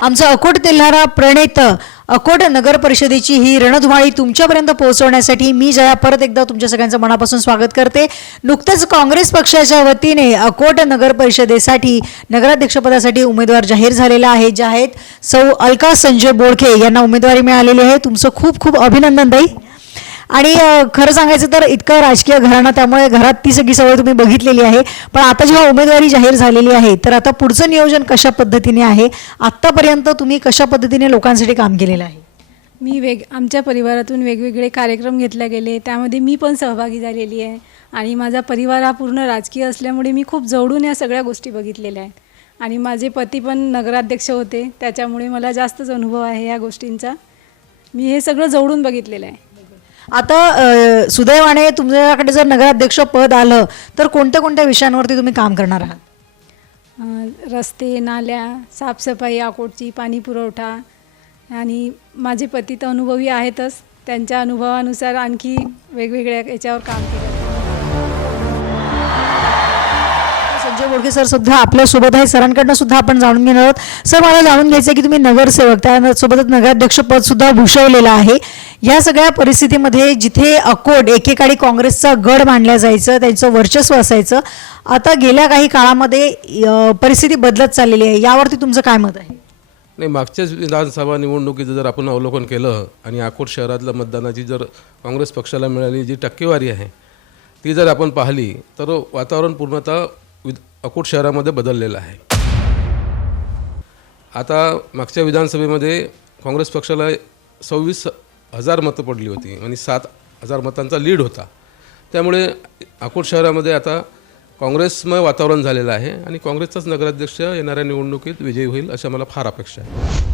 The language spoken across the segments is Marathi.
आमचं अकोट तेल्हारा प्रणेत अकोट नगर परिषदेची ही रणधुमाळी तुमच्यापर्यंत पोहोचवण्यासाठी मी जया परत एकदा तुमच्या सगळ्यांचं मनापासून स्वागत करते. नुकतंच काँग्रेस पक्षाच्या वतीने अकोट नगर परिषदेसाठी नगराध्यक्षपदासाठी उमेदवार जाहीर झालेला आहे जे आहेत सौ अलका संजय बोडखे यांना उमेदवारी मिळालेली आहे. तुमचं खूप खूप अभिनंदन दाई आणि खरं सांगायचं तर इतकं राजकीय घराणं त्यामुळे घरात ती सगळी सवय तुम्ही बघितलेली आहे. पण आता जेव्हा उमेदवारी जाहीर झालेली आहे तर आता पुढचं नियोजन कशा पद्धतीने आहे? आत्तापर्यंत तुम्ही कशा पद्धतीने लोकांसाठी काम केलेलं आहे? मी वेग आमच्या परिवारातून वेगवेगळे कार्यक्रम घेतले गेले. त्यामध्ये मी पण सहभागी झालेली आहे. आणि माझा परिवार हा पूर्ण राजकीय असल्यामुळे मी खूप जवळून या सगळ्या गोष्टी बघितलेल्या आहेत. आणि माझे पती पण नगराध्यक्ष होते. त्याच्यामुळे मला जास्तच अनुभव आहे या गोष्टींचा. मी हे सगळं जवळून बघितलेलं आहे. आता सुदैवाने तुमच्याकडे जर नगराध्यक्ष पद आलं तर कोणत्या कोणत्या विषयांवरती तुम्ही काम करणार आहात? रस्ते नाल्या साफसफाई आकोटची पाणी पुरवठा आणि माझे पती तर अनुभवी आहेतच. त्यांच्या अनुभवानुसार आणखी वेगवेगळ्या याच्यावर काम संजय बोडके सर सुद्धा आपल्यासोबत आहे. सरांकडनं सुद्धा आपण जाणून घेणार आहोत. सर मला जाणून घ्यायचं आहे की तुम्ही नगरसेवक त्यासोबतच नगराध्यक्ष पद सुद्धा भूषवलेलं आहे. या सगळ्या परिस्थितीमध्ये जिथे अकोट एकेकाळी काँग्रेसचा गड मानल्या जायचं त्यांचं वर्चस्व असायचं आता गेल्या काही काळामध्ये परिस्थिती बदलत चाललेली आहे. यावरती तुमचं काय मत आहे? नाही मागच्याच विधानसभा निवडणुकीचं जर आपण अवलोकन केलं आणि अकोट शहरातल्या मतदानाची जर काँग्रेस पक्षाला मिळाली जी टक्केवारी आहे ती जर आपण पाहिली तर वातावरण पूर्णतः अकोट शहरामध्ये बदललेला आहे. आता मागच्या विधानसभेमध्ये काँग्रेस पक्षाला सव्वीस हजार मतं पडली होती आणि सात हजार मतांचा लीड होता. त्यामुळे अकोट शहरामध्ये आता काँग्रेसमय वातावरण झालेलं आहे आणि काँग्रेसचाच नगराध्यक्ष येणाऱ्या निवडणुकीत विजयी होईल अशा मला फार अपेक्षा आहे.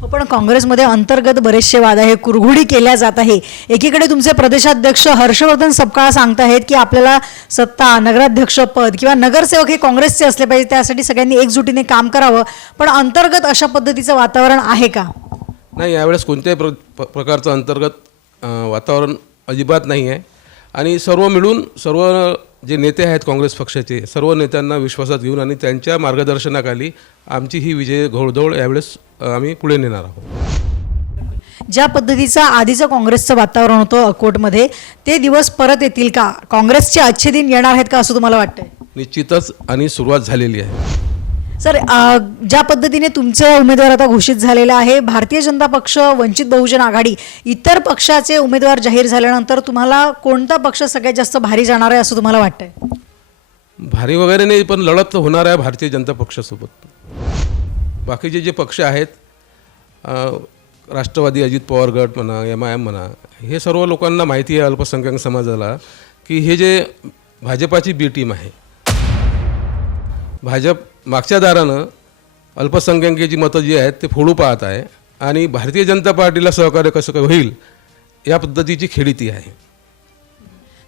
हो, पण काँग्रेसमध्ये अंतर्गत बरेचसे वाद आहे कुरघुडी केल्या जात आहे. एकीकडे तुमचे प्रदेशाध्यक्ष हर्षवर्धन सपकाळ सांगत आहेत की आपल्याला सत्ता नगराध्यक्ष पद किंवा नगरसेवक हे काँग्रेसचे असले पाहिजे त्यासाठी सगळ्यांनी एकजुटीने काम करावं. पण अंतर्गत अशा पद्धतीचं वातावरण आहे का? नाही यावेळेस कोणत्याही प्र प्रकारचं अंतर्गत वातावरण अजिबात नाही आहे. आणि सर्व मिळून सर्व जे नेते आहेत काँग्रेस पक्षाचे सर्व नेत्यांना विश्वासात घेऊन आणि त्यांच्या मार्गदर्शनाखाली आमची ही विजय घोडदौड यावेळेस आम्ही पुढे नेणार आहोत. ज्या पद्धतीचं आधीचं काँग्रेसचं वातावरण होतं अकोटमध्ये ते दिवस परत येतील का? काँग्रेसचे अच्छे दिन येणार आहेत का असं तुम्हाला वाटतंय? निश्चितच आणि सुरुवात झालेली आहे. सर अ, ज्या पद्धतीने तुमचे उमेदवार आता घोषित झालेला आहे भारतीय जनता पक्ष वंचित बहुजन आघाडी इतर पक्षाचे उमेदवार जाहीर झाल्यानंतर तुम्हाला कोणता पक्ष सगळ्यात जास्त भारी जाणार आहे असं तुम्हाला वाटतंय? भारी वगैरे नाही पण लढत होणार आहे भारतीय जनता पक्षासोबत. बाकीचे जे पक्ष आहेत राष्ट्रवादी अजित पवार गट म्हणा एम आय एम म्हणा हे सर्व लोकांना माहिती आहे अल्पसंख्याक समाजाला की हे जे भाजपाची बी टीम आहे. भाजप मागच्या दारानं अल्पसंख्याकांची मतं जी आहेत ते फोडू पाहत आहे आणि भारतीय जनता पार्टीला सहकार्य कसं काय होईल या पद्धतीची खेळी ती आहे.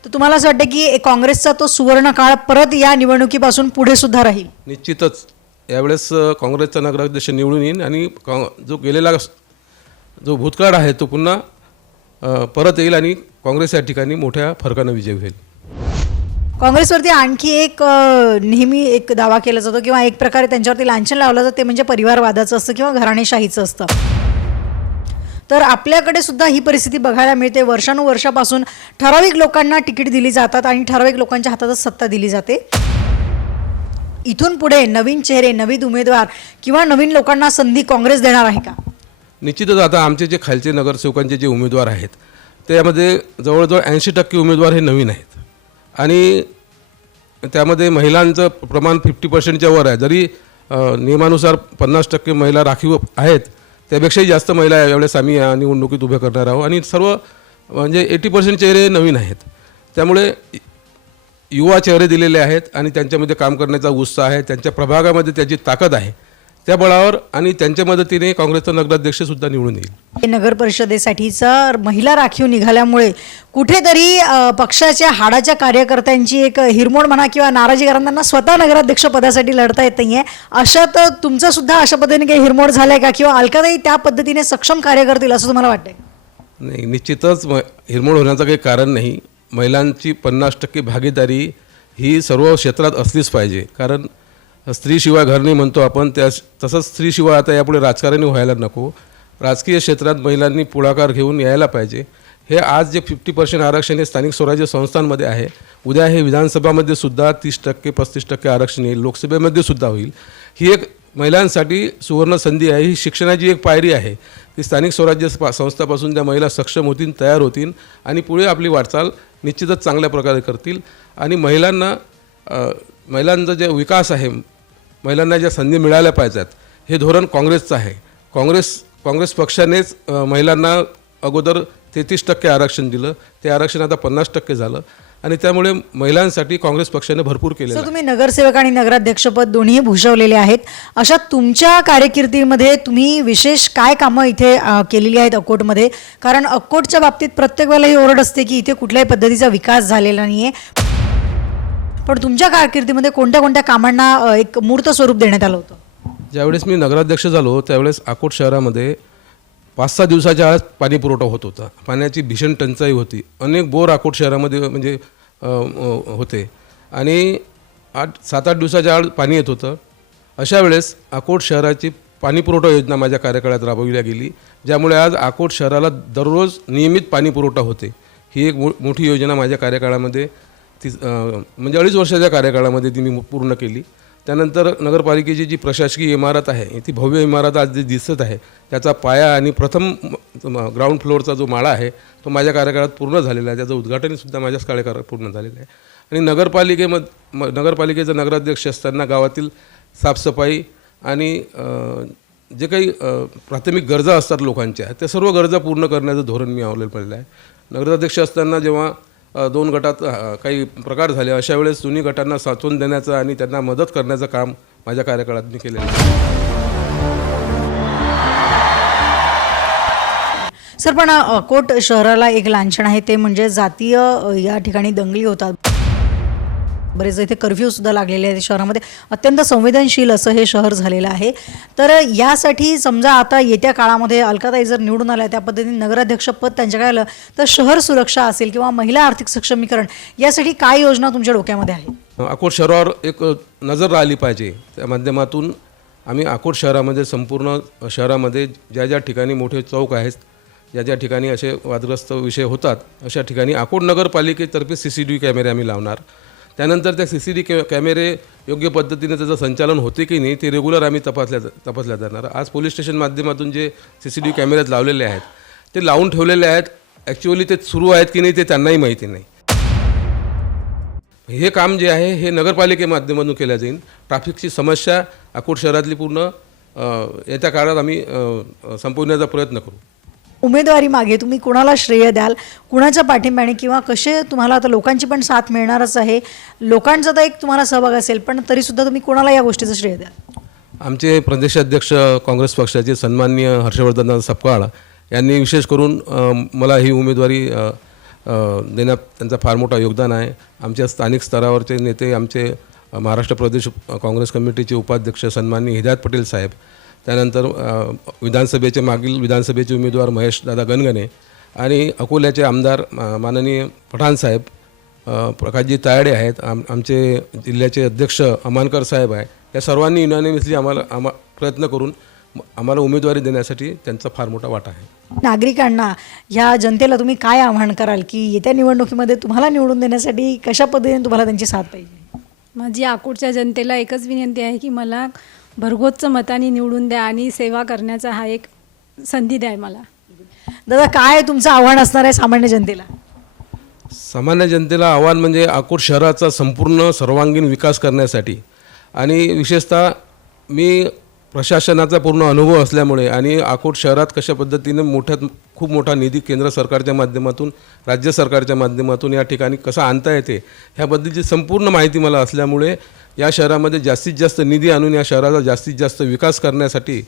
तर तुम्हाला असं वाटतं की काँग्रेसचा तो सुवर्ण काळ परत या निवडणुकीपासून पुढे सुद्धा राहील? निश्चितच. यावेळेस काँग्रेसचा नगराध्यक्ष निवडून येईल आणि जो गेलेला जो भूतकाळ आहे तो पुन्हा परत येईल आणि काँग्रेस या ठिकाणी मोठ्या फरकानं विजय होईल. काँग्रेसवरती आणखी एक नेहमी एक दावा केला जातो किंवा एक प्रकारे त्यांच्यावरती लांछन लावलं जातं ते म्हणजे परिवारवादाचं असतं किंवा घराणेशाहीचं असतं. तर आपल्याकडे सुद्धा ही परिस्थिती बघायला मिळते. वर्षानुवर्षापासून ठराविक लोकांना तिकीट दिली जातात आणि ठराविक लोकांच्या हातातच सत्ता दिली जाते. इथून पुढे नवीन चेहरे नवीन उमेदवार किंवा नवीन लोकांना संधी काँग्रेस देणार आहे का? निश्चितच आता आमचे जे खालचे नगरसेवकांचे जे उमेदवार आहेत त्यामध्ये जवळजवळ ऐंशी टक्के उमेदवार हे नवीन आहेत. आणि त्यामध्ये महिलांचं प्रमाण फिफ्टी पर्सेंटच्या वर आहे. जरी नियमानुसार पन्नास टक्के महिला राखीव आहेत त्यापेक्षाही जास्त महिला यावेळेस आम्ही या निवडणुकीत उभ्या करणार आहोत. आणि सर्व म्हणजे एटी पर्सेंट चेहरे नवीन आहेत. त्यामुळे युवा चेहरे दिलेले आहेत आणि त्यांच्यामध्ये काम करण्याचा उत्साह आहे त्यांच्या प्रभागामध्ये त्याची ताकद आहे. त्या बळावर आणि त्यांच्या मदतीने काँग्रेसचा नगराध्यक्षसुद्धा निवडून येईल. हे नगर परिषदेसाठीचा महिला राखीव निघाल्यामुळे कुठेतरी पक्षाच्या हाडाच्या कार्यकर्त्यांची एक हिरमोड म्हणा किंवा नाराजी करताना स्वतः नगराध्यक्ष पदासाठी लढता येत नाहीये. अशात तुमचं सुद्धा अशा पद्धतीने काही हिरमोड झालाय का किंवा अलकाताई त्या पद्धतीने सक्षम कार्य करतील असं तुम्हाला वाटतंय? नाही निश्चितच हिरमोड होण्याचं काही कारण नाही. महिलांची पन्नास टक्के भागीदारी ही सर्व क्षेत्रात असलीच पाहिजे. कारण स्त्रीशिवाय घर नाही म्हणतो आपण त्या तसंच स्त्रीशिवाय आता यापुढे राजकारणी व्हायला नको. राजकीय क्षेत्रात महिलांनी पुढाकार घेऊन यायला पाहिजे. हे आज जे फिफ्टी पर्सेंट आरक्षण हे स्थानिक स्वराज्य संस्थांमध्ये आहे. उद्या हे विधानसभामध्ये सुद्धा तीस टक्के पस्तीस टक्के आरक्षण येईल. लोकसभेमध्ये सुद्धा होईल. ही एक महिलांसाठी सुवर्ण संधी आहे. ही शिक्षणाची एक पायरी आहे. की स्थानिक स्वराज्य संस्थापासून त्या महिला सक्षम होतील तयार होतील आणि पुढे आपली वाटचाल निश्चितच चांगल्या प्रकारे करतील. आणि महिलांना महिलांचा जे विकास आहे महिलांना ज्या संधी मिळाल्या पाहिजेत हे धोरण काँग्रेसचं आहे. काँग्रेस काँग्रेस पक्षानेच महिलांना अगोदर तेहतीस टक्के आरक्षण दिलं. ते आरक्षण आता पन्नास टक्के झालं. आणि त्यामुळे महिलांसाठी काँग्रेस पक्षाने भरपूर आहे. तुम्ही नगरसेवक आणि नगराध्यक्षपद दोन्ही भूषवलेले आहेत. अशा तुमच्या कारकिर्दीमध्ये तुम्ही विशेष काय कामं इथे केलेली आहेत अकोटमध्ये? कारण अकोटच्या बाबतीत प्रत्येक वेळेला ही ओरड असते की इथे कुठल्याही पद्धतीचा विकास झालेला नाहीये. पण तुमच्या कारकिर्दीमध्ये कोणत्या कोणत्या कामांना एक मूर्त स्वरूप देण्यात आलं होतं? ज्यावेळेस मी नगराध्यक्ष झालो त्यावेळेस अकोट शहरामध्ये पाच सहा दिवसाच्या आत पाणी पुरवठा होत होता. पाण्याची भीषण टंचाई होती. अनेक बोर आकोट शहरामध्ये म्हणजे होते. आणि आठ सात आठ दिवसाच्या आड पाणी येत होतं. अशा वेळेस अकोट शहराची पाणी पुरवठा योजना माझ्या कार्यकाळात राबविल्या गेली ज्यामुळे आज अकोट शहराला दररोज नियमित पाणी पुरवठा होते. ही एक मो मोठी योजना माझ्या कार्यकाळामध्ये ती म्हणजे अडीच वर्षाच्या कार्यकाळामध्ये ती मी पूर्ण केली. त्यानंतर नगरपालिकेची जी प्रशासकीय इमारत आहे ती भव्य इमारत आज जी दिसत आहे. त्याचा पाया आणि प्रथम ग्राउंड फ्लोअरचा जो माळा आहे तो माझ्या कार्यकाळात पूर्ण झालेला आहे. त्याचं उद्घाटनसुद्धा माझ्याच कार्यकाळात पूर्ण झालेलं आहे. आणि नगरपालिकेमध म नगराध्यक्ष असताना गावातील साफसफाई आणि जे काही प्राथमिक गरजा असतात लोकांच्या त्या सर्व गरजा पूर्ण करण्याचं धोरण मी अवलंबलेलं आहे. नगराध्यक्ष असताना जेव्हा दोन गटात काही प्रकार झाले. अशा वेळेस दोन्ही गटांना साचवून देण्याचं आणि त्यांना मदत करण्याचं काम माझ्या कार्यकाळात मी केलेलं आहे. सर पण कोट अकोट शहराला एक लांछन आहे ते म्हणजे जातीय या ठिकाणी दंगली होतात. बरेच इथे कर्फ्यूसुद्धा लागलेले आहेत शहरामध्ये. अत्यंत संवेदनशील असं हे शहर झालेलं आहे. तर यासाठी समजा आता येत्या काळामध्ये अलकाताई जर निवडून आल्या त्या पद्धतीने नगराध्यक्षपद त्यांच्याकडे आलं तर शहर सुरक्षा असेल किंवा महिला आर्थिक सक्षमीकरण यासाठी काय योजना तुमच्या डोक्यामध्ये आहे? अकोट शहरावर एक नजर राहिली पाहिजे. त्या माध्यमातून आम्ही अकोट शहरामध्ये संपूर्ण शहरामध्ये ज्या ज्या ठिकाणी मोठे चौक आहेत ज्या ज्या ठिकाणी असे वादग्रस्त विषय होतात अशा ठिकाणी अकोट नगरपालिकेतर्फे सी सी टी व्ही कॅमेरे आम्ही लावणार. त्यानंतर त्या सी सी टी कॅ कॅमेरे योग्य पद्धतीने त्याचं संचालन होते की नाही ते रेग्युलर आम्ही तपासल्या तपासल्या जाणार. आज पोलीस स्टेशन माध्यमातून जे सी सी टी कॅमेऱ्यात लावलेले आहेत ते लावून ठेवलेले आहेत. ॲक्च्युअली ते सुरू आहेत की नाही ते त्यांनाही माहिती नाही. हे काम जे आहे हे नगरपालिके माध्यमातून केलं जाईल. ट्रॅफिकची समस्या अकोट शहरातली पूर्ण येत्या काळात आम्ही संपवण्याचा प्रयत्न करू. उमेदवारी मागे तुम्ही कुणाला श्रेय द्याल कुणाच्या पाठिंब्याने किंवा कसे तुम्हाला आता लोकांची पण साथ मिळणारच आहे लोकांचा तर एक तुम्हाला सहभाग असेल पण तरीसुद्धा तुम्ही कुणाला या गोष्टीचं श्रेय द्याल? आमचे प्रदेशाध्यक्ष काँग्रेस पक्षाचे सन्माननीय हर्षवर्धन सपकाळ यांनी विशेष करून मला ही उमेदवारी देण्यात त्यांचा फार मोठा योगदान आहे. आमच्या स्थानिक स्तरावरचे नेते आमचे महाराष्ट्र प्रदेश काँग्रेस कमिटीचे उपाध्यक्ष सन्माननीय हिदायत पटेल साहेब त्यानंतर विधानसभेचे मागील विधानसभेचे उमेदवार महेश दादा गणगणे आणि अकोल्याचे आमदार माननीय पठाण साहेब अ, प्रकाशजी तायडे आहेत. आम आमचे जिल्ह्याचे अध्यक्ष अमानकर साहेब आहे. या सर्वांनी युनानिमसली आम्हाला आम्हा प्रयत्न करून आम्हाला उमेदवारी देण्यासाठी त्यांचा फार मोठा वाटा आहे. नागरिकांना ह्या जनतेला तुम्ही काय आव्हान कराल? की येत्या निवडणुकीमध्ये तुम्हाला निवडून देण्यासाठी कशा पद्धतीने तुम्हाला त्यांची साथ पाहिजे? माझी अकोटच्या जनतेला एकच विनंती आहे की मला भरघोसचं मताने निवडून द्या आणि सेवा करण्याचा हा एक संधी द्या मला. दादा काय तुमचं आव्हान असणार आहे सामान्य जनतेला? सामान्य जनतेला आव्हान म्हणजे अकोट शहराचा संपूर्ण सर्वांगीण विकास करण्यासाठी. आणि विशेषतः मी प्रशासनाचा पूर्ण अनुभव असल्यामुळे आणि अकोट शहरात कशा पद्धतीने मोठ्यात खूप मोठा निधी केंद्र सरकारच्या माध्यमातून राज्य सरकारच्या माध्यमातून या ठिकाणी कसा आणता येते ह्याबद्दलची संपूर्ण माहिती मला असल्यामुळे या शहरामध्ये जास्तीत जास्त निधी आणून या शहराचा जास्तीत जास्त विकास करण्यासाठी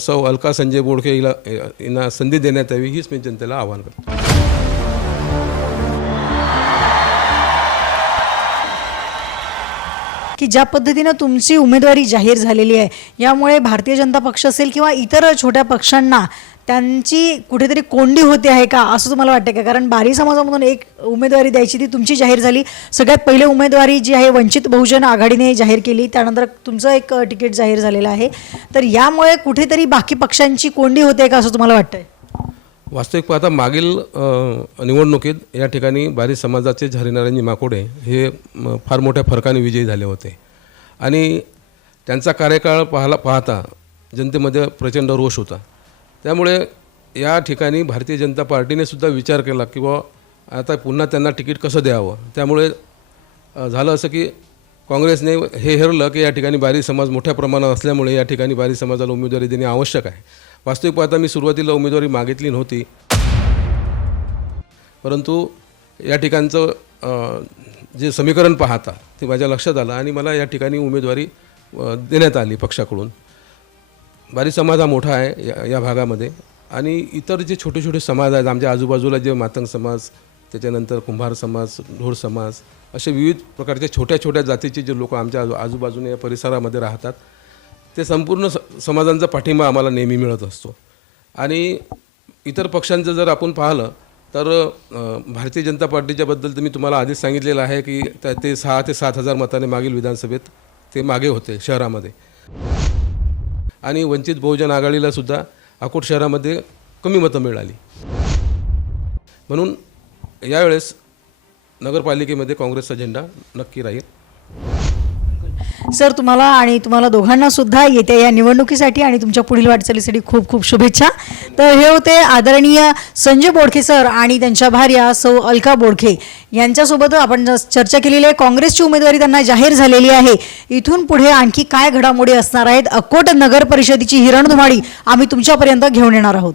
सौ अलका संजय बोडके हिला यांना संधी देण्यात यावी हीच मी जनतेला आव्हान करतो. की ज्या पद्धतीनं तुमची उमेदवारी जाहीर झालेली आहे यामुळे भारतीय जनता पक्ष असेल किंवा इतर छोट्या पक्षांना त्यांची कुठेतरी कोंडी होते आहे का असं तुम्हाला वाटतं का? कारण बारी समाजामधून एक उमेदवारी द्यायची ती तुमची जाहीर झाली. सगळ्यात पहिले उमेदवारी जी आहे वंचित बहुजन आघाडीने जाहीर केली. त्यानंतर तुमचं एक तिकीट जाहीर झालेलं आहे. तर यामुळे कुठेतरी बाकी पक्षांची कोंडी होते का असं तुम्हाला वाटतंय? वास्तविक पाहता मागील निवडणुकीत या ठिकाणी बारी समाजाचे झरीनारायणजी माकोडे हे फार मोठ्या फरकाने विजयी झाले होते. आणि त्यांचा कार्यकाळ पाहला पाहता जनतेमध्ये प्रचंड रोष होता. त्यामुळे या ठिकाणी भारतीय जनता पार्टीने सुद्धा विचार केला की आता पुन्हा त्यांना तिकीट कसं द्यावं? त्यामुळे झालं असं की काँग्रेसने हे हेरलं की या ठिकाणी बारी समाज मोठ्या प्रमाणात असल्यामुळे या ठिकाणी बारी समाजाला उमेदवारी देणे आवश्यक आहे. वास्तविक पाहता मी सुरुवातीला उमेदवारी मागितली नव्हती. परंतु या ठिकाणचं जे समीकरण पाहता ते माझ्या लक्षात आलं आणि मला या ठिकाणी उमेदवारी देण्यात आली पक्षाकडून. बारी समाज हा मोठा आहे या या भागामध्ये आणि इतर जे छोटे छोटे समाज आहेत आमच्या आजूबाजूला जे मातंग समाज त्याच्यानंतर कुंभार समाज ढोर समाज असे विविध प्रकारच्या छोट्या छोट्या जातीचे जे लोक आमच्या आजू आजूबाजूने या परिसरामध्ये राहतात ते संपूर्ण स समाजांचा पाठिंबा आम्हाला नेहमी मिळत असतो. आणि इतर पक्षांचं जर आपण पाहिलं तर भारतीय जनता पार्टीच्याबद्दल तर मी तुम्हाला आधीच सांगितलेलं आहे की त्या- ते सहा ते सात हजार मताने मागील विधानसभेत ते मागे होते शहरामध्ये. आणि वंचित बहुजन आघाडीला सुद्धा अकोट शहरामध्ये कमी मतं मिळाली. म्हणून यावेळेस नगरपालिकेमध्ये काँग्रेसचा झेंडा नक्की राहील. सर तुम्हाला आणि तुम्हाला दोघांना सुद्धा येत्या या निवडणुकीसाठी आणि तुमच्या पुढील वाटचालीसाठी खूप खूप शुभेच्छा. तर हे होते आदरणीय संजय बोडखे सर आणि त्यांच्या भार्या सौ अलका बोडखे. यांच्यासोबत आपण चर्चा केलेली आहे काँग्रेसची उमेदवारी त्यांना जाहीर झालेली आहे. इथून पुढे आणखी काय घडामोडी असणार आहेत? अकोट नगर परिषदेची हिरणधुमाळी आम्ही तुमच्यापर्यंत घेऊन येणार आहोत.